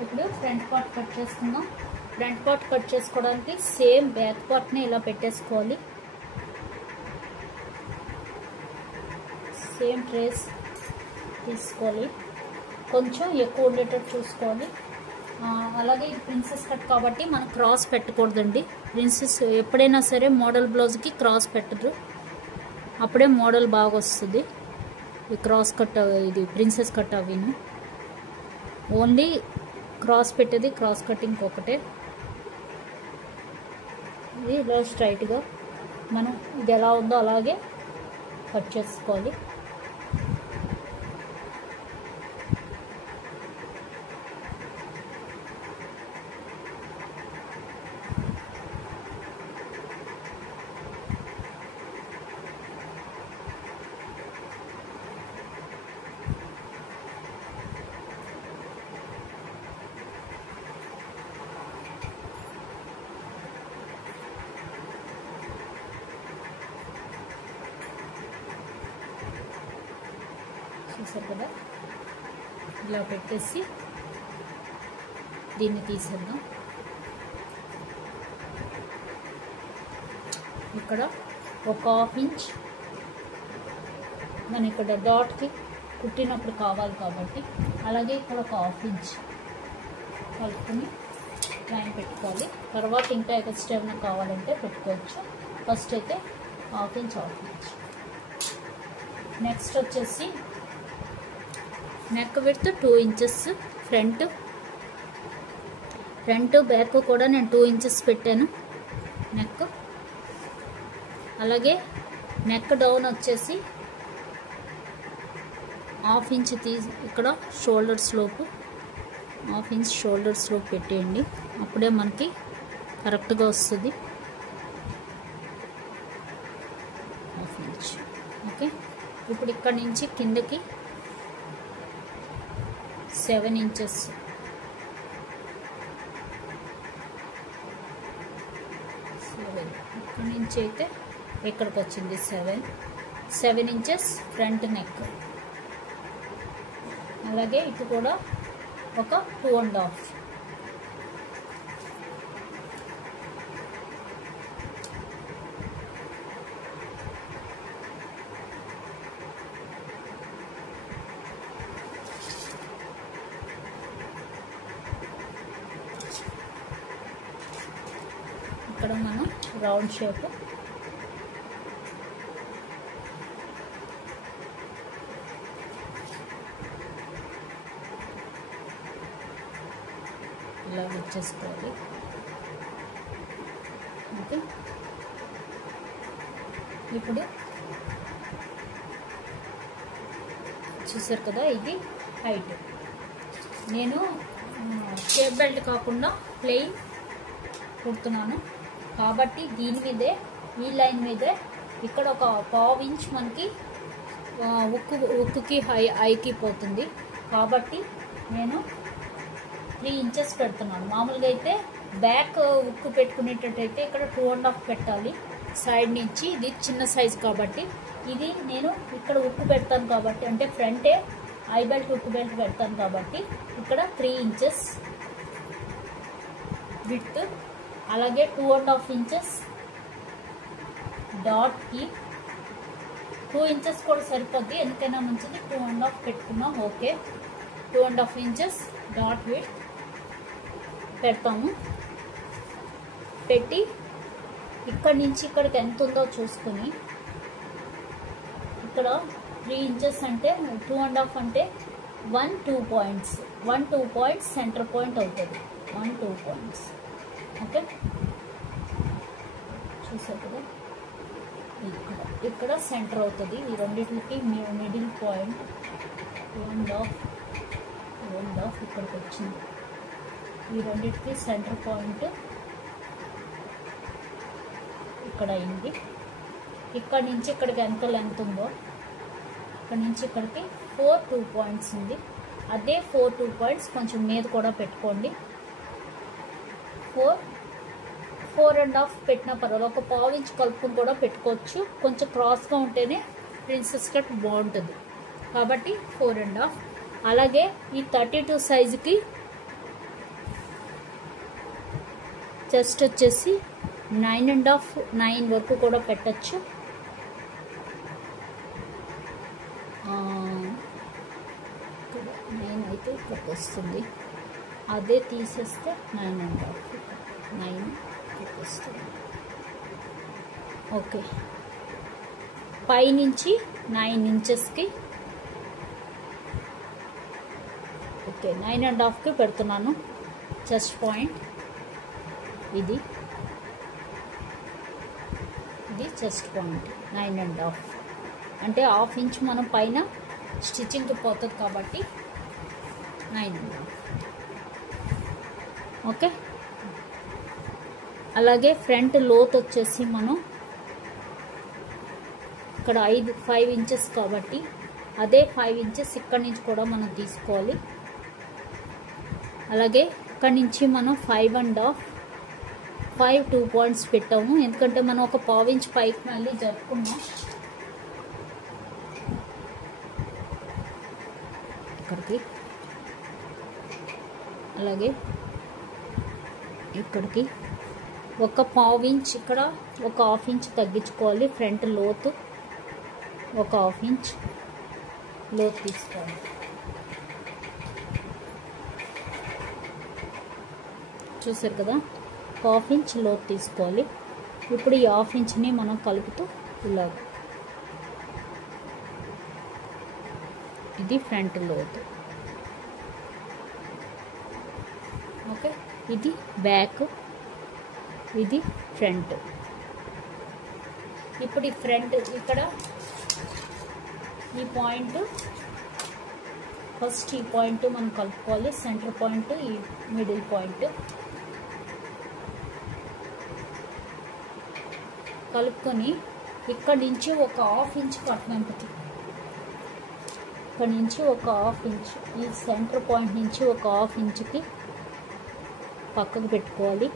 ఇప్పుడు front part cut చేసుకుందాం. Front part cut చేసుకోవడానికి సేమ్ బ్యాక్ పార్ట్ని ఇలా పెట్టేసుకోవాలి. సేమ్ ట్రేస్ తీసుకోవాలి, కొంచెం ఎక్కువ ఉండేటట్టు చూసుకోవాలి. అలాగే ఇది ప్రిన్సెస్ కట్ కాబట్టి మనం క్రాస్ పెట్టకూడదండి. ప్రిన్సెస్ ఎప్పుడైనా సరే మోడల్ బ్లౌజ్కి క్రాస్ పెట్టరు, అప్పుడే మోడల్ బాగా వస్తుంది. ఈ క్రాస్ కట్, ఇది ప్రిన్సెస్ కట్ అవిను ఓన్లీ క్రాస్ పెట్టేది క్రాస్ కటింగ్ ఒకటే. ఇది ఇలా స్ట్రైట్గా మనం ఇది ఎలా ఉందో అలాగే కట్ చేసుకోవాలి. చూసారు కదా, ఇలా పెట్టేసి దీన్ని తీసేద్దాం. ఇక్కడ ఒక 1/2 ఇంచ్ మనం ఇక్కడ డాట్కి కుట్టినప్పుడు కావాలి కాబట్టి, అలాగే ఇక్కడ ఒక 1/2 ఇంచ్ కలుపుకొని లైన్ పెట్టుకోవాలి. తర్వాత ఇంకా ఎక్స్ట్రా ఏమైనా కావాలంటే పెట్టుకోవచ్చు. ఫస్ట్ అయితే 1/2 ఇంచ్ 1/2 ఇంచ్. నెక్స్ట్ వచ్చేసి neck width 2 inches. Front back కూడా నేను 2 ఇంచెస్ పెట్టాను నెక్. అలాగే నెక్ డౌన్ వచ్చేసి 1/2 ఇంచ్ ఇక్కడ shoulder slope 1/2 inch shoulder slope పెట్టేయండి, అప్పుడే మనకి కరెక్ట్గా వస్తుంది. 1/2 ఇంచ్. ఓకే, ఇప్పుడు ఇక్కడ నుంచి కిందకి 7 ఇంచెస్. ఇక్కడ నుంచి అయితే ఇక్కడికి వచ్చింది 7 ఇంచెస్ ఫ్రంట్ నెక్. అలాగే ఇటు కూడా ఒక 2.5. ఇక్కడ మనం రౌండ్ షేప్ ఇలా వచ్చేసుకోవాలి. ఓకే, ఇప్పుడు చూసారు కదా, ఇది హైట్. నేను షేప్ బెల్ట్ కాకుండా ప్లెయిన్ కుడుతున్నాను కాబట్టి దీని మీదే, ఈ లైన్ మీదే ఇక్కడ ఒక 1/2 ఇంచ్ మనకి ఉక్కుకి ఐకి పోతుంది కాబట్టి నేను 3 ఇంచెస్ పెడుతున్నాను. మామూలుగా అయితే బ్యాక్ ఉక్కు పెట్టుకునేటట్టయితే ఇక్కడ 2.5 పెట్టాలి సైడ్ నుంచి. ఇది చిన్న సైజ్ కాబట్టి ఇది నేను ఇక్కడ ఉక్కు పెడతాను కాబట్టి, అంటే ఫ్రంటే ఐ బెల్ట్ ఉక్కు బెల్ట్ పెడతాను కాబట్టి ఇక్కడ 3 ఇంచెస్ విడ్త్. అలాగే 2.5 ఇంచెస్ డాట్కి 2 ఇంచెస్ కూడా సరిపోద్ది, ఎందుకైనా మంచిది. 2.5 పెట్టుకున్నాం. ఓకే, 2.5 ఇంచెస్ డాట్ విడ్త్ పెడతాము. పెట్టి ఇక్కడి నుంచి ఇక్కడికి ఎంత ఉందో చూసుకుని, ఇక్కడ 3 ఇంచెస్ అంటే 2.5 అంటే 1-2 పాయింట్స్, 1-2 పాయింట్స్ సెంటర్ పాయింట్ అవుతుంది. 1-2 పాయింట్స్. ఓకే, చూసారు కదా, ఇక్కడ సెంటర్ అవుతుంది. ఈ రెండింటికి మిడిల్ పాయింట్ 1.5 ఇక్కడికి వచ్చింది. ఈ రెండింటికి సెంటర్ పాయింట్ ఇక్కడ అయింది. ఇక్కడ నుంచి ఇక్కడికి ఎంత లెంత్ ఉందో, ఇక్కడ నుంచి ఇక్కడికి 4-2 పాయింట్స్ ఉంది. అదే 4-2 పాయింట్స్ కొంచెం మీద కూడా పెట్టుకోండి. 4.5 పెట్టినా పర్వాలేదు. ఒక 1/2 ఇంచ్ కలుపుకొని కూడా పెట్టుకోవచ్చు. కొంచెం క్రాస్గా ఉంటేనే ప్రిన్సెస్ కట్ బాగుంటుంది కాబట్టి 4.5. అలాగే ఈ 32 సైజుకి చెస్ట్ వచ్చేసి 9.5 9 వరకు కూడా పెట్టచ్చు. 9 అయితే ఇక్కడికి వస్తుంది, అదే తీసేస్తే 9.5 9 ఇక్కడికి వస్తుంది. ఓకే, పైనుంచి 9 ఇంచెస్కి ఓకే 9.5కి పెడుతున్నాను చెస్ట్ పాయింట్. ఇది చెస్ట్ పాయింట్ 9.5 అంటే 1/2 ఇంచ్ మనం పైన స్టిచ్చింగ్కి పోతుంది కాబట్టి 9.5. ఓకే, అలాగే ఫ్రంట్ లోత్ వచ్చేసి మనం ఇక్కడ 5 ఇంచెస్ కాబట్టి అదే 5 ఇంచెస్ ఇక్కడి నుంచి కూడా మనం తీసుకోవాలి. అలాగే ఇక్కడి నుంచి మనం 5.5 2 పాయింట్స్ పెట్టాము, ఎందుకంటే మనం ఒక 1/2 ఇంచ్ పైకి మళ్ళీ జరుపుకున్నాం. ఇక్కడికి అలాగే ఇక్కడికి ఒక 1/2 ఇంచ్, ఇక్కడ ఒక 1/2 ఇంచ్ తగ్గించుకోవాలి. ఫ్రంట్ లోతు ఒక 1/2 ఇంచ్ లోతు తీసుకోవాలి. చూసారు కదా, 1/2 ఇంచ్ లోతు తీసుకోవాలి. ఇప్పుడు ఈ 1/2 ఇంచ్ని మనం కలుపుతూ ఇలా, ఇది ఫ్రంట్ లోతు. ఓకే, ఇది బ్యాక్, ఇది ఫ్రంట్. ఇప్పుడు ఈ ఫ్రంట్ ఇక్కడ ఈ పాయింట్, ఫస్ట్ ఈ పాయింట్ మనం కలుపుకోవాలి. సెంటర్ పాయింట్, ఈ మిడిల్ పాయింట్ కలుపుకొని ఇక్కడ నుంచి ఒక 1/2 ఇంచ్ పట్టినంతకి, ఇక్కడ నుంచి ఒక 1/2 ఇంచ్, ఈ సెంటర్ పాయింట్ నుంచి ఒక 1/2 ఇంచ్కి పక్కకు పెట్టుకోవాలి.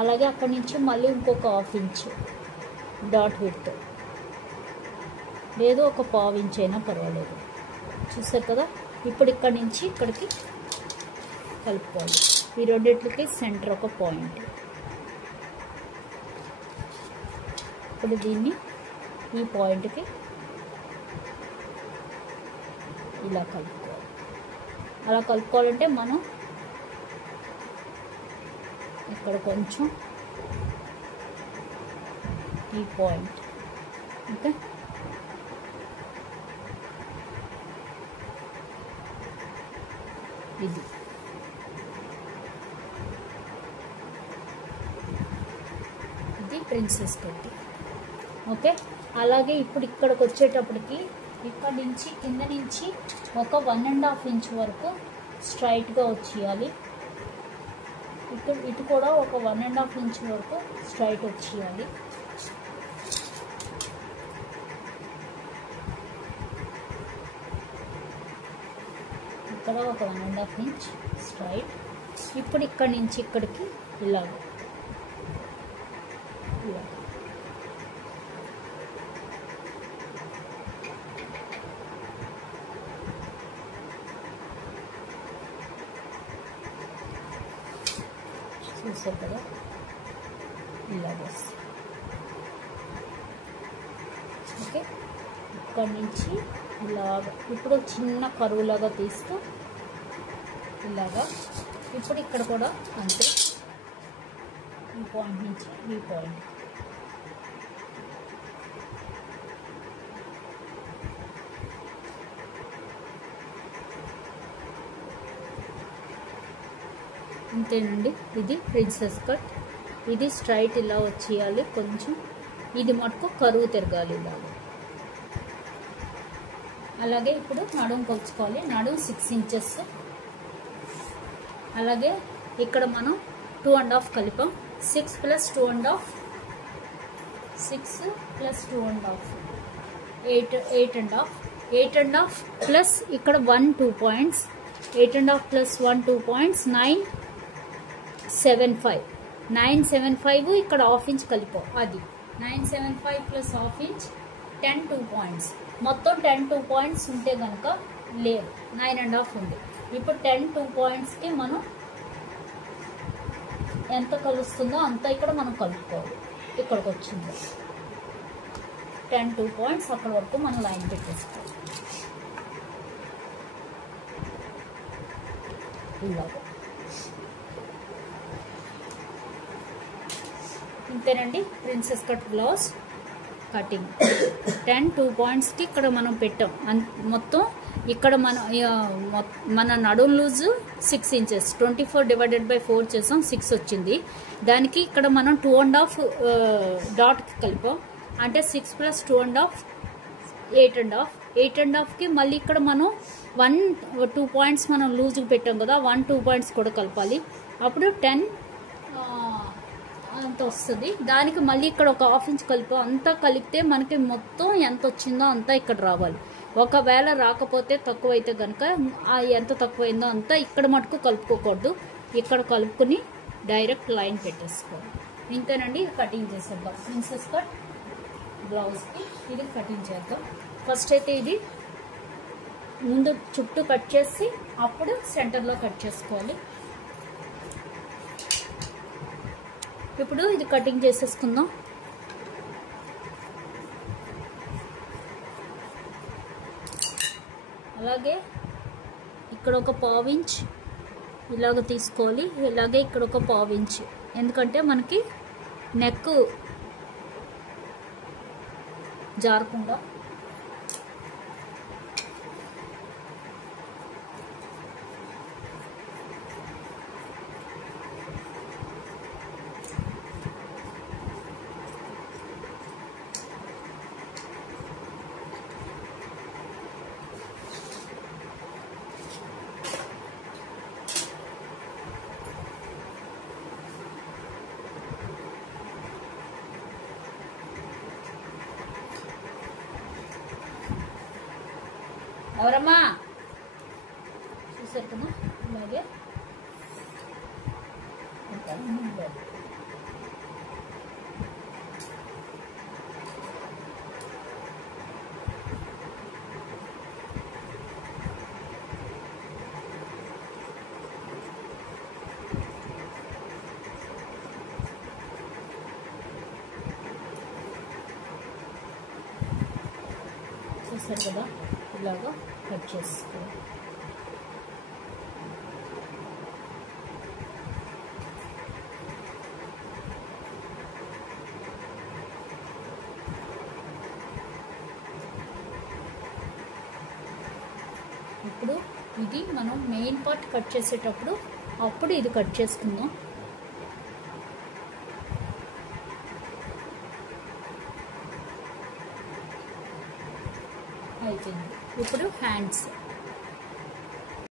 అలాగే అక్కడి నుంచి మళ్ళీ ఇంకొక 1/2 ఇంచ్ డాట్ విడ్త్, లేదు ఒక 1/2 ఇంచ్ అయినా పర్వాలేదు. చూసారు కదా, ఇప్పుడు ఇక్కడి నుంచి ఇక్కడికి కలుపుకోవాలి. ఈ రెండిట్లకి సెంటర్ ఒక పాయింట్. ఇప్పుడు దీన్ని ఈ పాయింట్కి ఇలా కలుపుకోవాలి. అలా కలుపుకోవాలంటే మనం ఇక్కడ కొంచెం ఈ పాయింట్, ఓకే, ఇది ప్రిన్సెస్ కట్. ఓకే, అలాగే ఇప్పుడు ఇక్కడికి వచ్చేటప్పటికి ఇక్కడ నుంచి కింద నుంచి ఒక 1.5 ఇంచ్ వరకు స్ట్రైట్గా వచ్చేయాలి. ఇటు కూడా ఒక 1.5 ఇంచ్ వరకు స్ట్రైట్ వచ్చేయాలి. ఇక్కడ ఒక 1.5 ఇంచ్ స్ట్రైట్. ఇప్పుడు ఇక్కడి నుంచి ఇక్కడికి ఇలాగ చూసారు కదా, ఇలా వస్తుంది. ఓకే, ఇక్కడి నుంచి ఇలాగ ఇప్పుడు చిన్న కరువు లాగా తీస్తూ ఇలాగా. ఇప్పుడు ఇక్కడ కూడా అంతే, ఈ పాయింట్ నుంచి ఈ పాయింట్ అంతేనండి. ఇది ప్రిన్సెస్ కట్. ఇది స్ట్రైట్ ఇలా వచ్చేయాలి కొంచెం, ఇది మటుకు కరువు తిరగాలి ఇలాగ. అలాగే ఇప్పుడు నడుము కొలుచుకోవాలి. నడుము 6 ఇంచెస్. అలాగే ఇక్కడ మనం 2.5 కలిపాం. 6 + 2.5 6 + 2.5 8.5 8.5 ప్లస్ ఇక్కడ 1 2 పాయింట్స్ 8.5 + 1 2 పాయింట్స్ 9.75 9.75 ఇక్కడ 1/2 ఇంచ్ కలిపాం. అది 9.75 + 1/2 ఇంచ్ 10 2 పాయింట్స్. మొత్తం 10 2 పాయింట్స్ ఉంటే కనుక లేదు, 9.5 ఉంది. ఇప్పుడు 10 2 పాయింట్స్కి మనం ఎంత కలుస్తుందో అంత ఇక్కడ మనం కలుపుకోవాలి. ఇక్కడికి వచ్చింది 10 2 పాయింట్స్ అక్కడ వరకు మనం లైన్ పెట్టేసుకోవాలి. ఇలాగా ఇంతేనండి ప్రిన్సెస్ కట్ బ్లౌజ్ కటింగ్. 10 2 పాయింట్స్కి ఇక్కడ మనం పెట్టాం. మొత్తం ఇక్కడ మన నడుం లూజు 6 ఇంచెస్ 24/4 చేసాం, 6 వచ్చింది. దానికి ఇక్కడ మనం 2.5 డాట్కి కలిపాం. అంటే 6 + 2.5 8.5. 8.5కి మళ్ళీ ఇక్కడ మనం 1 2 పాయింట్స్ మనం లూజ్కి పెట్టాం కదా, 1 2 పాయింట్స్ కూడా కలపాలి. అప్పుడు 10 అంత వస్తుంది. దానికి మళ్ళీ ఇక్కడ ఒక 1/2 ఇంచ్ కలిపాం. అంతా కలిపితే మనకి మొత్తం ఎంత వచ్చిందో అంతా ఇక్కడ రావాలి. ఒకవేళ రాకపోతే తక్కువైతే కనుక ఎంత తక్కువైందో అంతా ఇక్కడ మటుకు కలుపుకోకూడదు. ఇక్కడ కలుపుకొని డైరెక్ట్ లైన్ పెట్టేసుకోవాలి. ఇంతేనండి. కటింగ్ చేసేద్దాం. ప్రిన్సెస్ కట్ బ్లౌజ్కి ఇది కటింగ్ చేద్దాం. ఫస్ట్ అయితే ఇది ముందు చుట్టూ కట్ చేసి అప్పుడు సెంటర్లో కట్ చేసుకోవాలి. ఇప్పుడు ఇది కటింగ్ చేసేసుకుందాం. అలాగే ఇక్కడ ఒక 1/4 ఇంచ్ ఇలాగ తీసుకోవాలి. ఇలాగే ఇక్కడ ఒక 1/4 ఇంచ్, ఎందుకంటే మనకి నెక్ జారకుండా. ఎవరమ్మా చూసారు కదా, ఇలాగే చూసారు కదా, ఇలాగా కట్ చేసుకోవాలి. ఇప్పుడు ఇది మనం మెయిన్ పార్ట్ కట్ చేసేటప్పుడు అప్పుడు ఇది కట్ చేసుకుందాం. అయిపోయింది. ఇప్పుడు హ్యాండ్స్